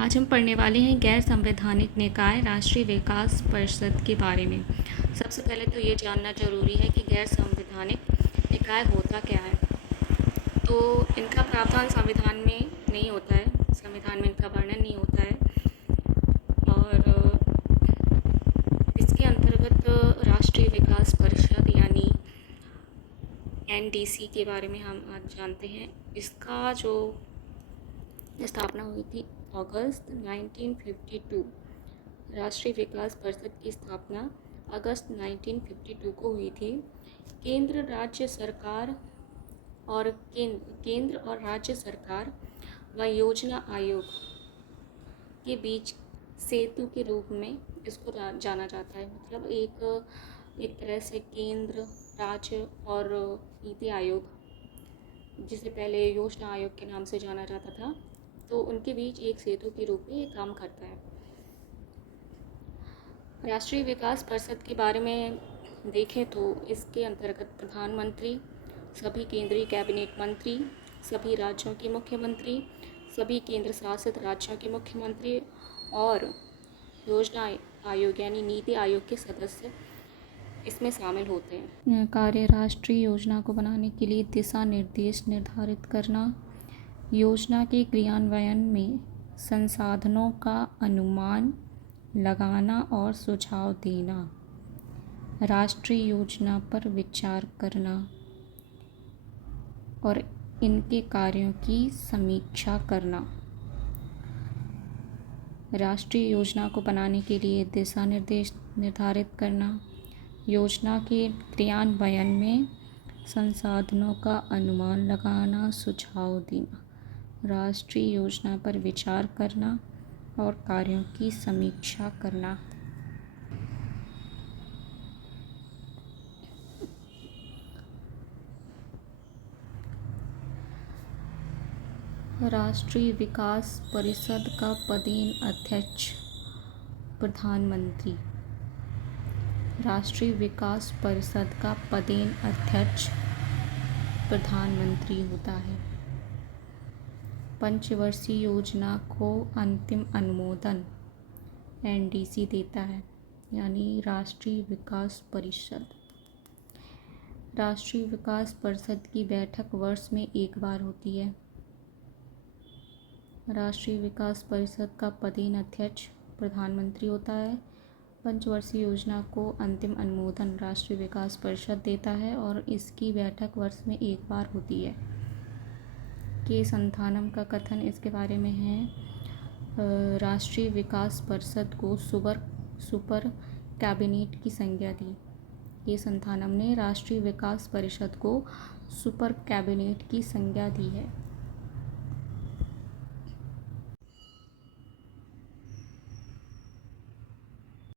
आज हम पढ़ने वाले हैं गैर संवैधानिक निकाय राष्ट्रीय विकास परिषद के बारे में। सबसे पहले तो ये जानना जरूरी है कि गैर संवैधानिक निकाय होता क्या है। तो इनका प्रावधान संविधान में नहीं होता है, संविधान में इनका वर्णन नहीं होता है और इसके अंतर्गत राष्ट्रीय विकास परिषद यानी NDC के बारे में हम आज जानते हैं। इसका जो स्थापना हुई थी अगस्त 1952। राष्ट्रीय विकास परिषद की स्थापना अगस्त 1952 को हुई थी। केंद्र और राज्य सरकार व योजना आयोग के बीच सेतु के रूप में इसको जाना जाता है। मतलब एक तरह से केंद्र, राज्य और नीति आयोग, जिसे पहले योजना आयोग के नाम से जाना जाता था, तो उनके बीच एक सेतु के रूप में ये काम करता है। राष्ट्रीय विकास परिषद के बारे में देखें तो इसके अंतर्गत प्रधानमंत्री, सभी केंद्रीय कैबिनेट मंत्री, सभी राज्यों के मुख्यमंत्री, सभी केंद्र शासित राज्यों के मुख्यमंत्री और योजना आयोग यानी नीति आयोग के सदस्य इसमें शामिल होते हैं। कार्य राष्ट्रीय योजना को बनाने के लिए दिशा निर्देश निर्धारित करना, योजना के क्रियान्वयन में संसाधनों का अनुमान लगाना और सुझाव देना, राष्ट्रीय योजना पर विचार करना और इनके कार्यों की समीक्षा करना। राष्ट्रीय योजना को बनाने के लिए दिशा निर्देश निर्धारित करना, योजना के क्रियान्वयन में संसाधनों का अनुमान लगाना, सुझाव देना, राष्ट्रीय योजना पर विचार करना और कार्यों की समीक्षा करना। राष्ट्रीय विकास परिषद का पदेन अध्यक्ष प्रधानमंत्री। राष्ट्रीय विकास परिषद का पदेन अध्यक्ष प्रधानमंत्री होता है। पंचवर्षीय योजना को अंतिम अनुमोदन NDC देता है, यानी राष्ट्रीय विकास परिषद। राष्ट्रीय विकास परिषद की बैठक वर्ष में एक बार होती है। राष्ट्रीय विकास परिषद का पदेन अध्यक्ष प्रधानमंत्री होता है। पंचवर्षीय योजना को अंतिम अनुमोदन राष्ट्रीय विकास परिषद देता है और इसकी बैठक वर्ष में एक बार होती है। के संथानम का कथन इसके बारे में है, राष्ट्रीय विकास परिषद को सुपर कैबिनेट की संज्ञा दी। के संथानम ने राष्ट्रीय विकास परिषद को सुपर कैबिनेट की संज्ञा दी है।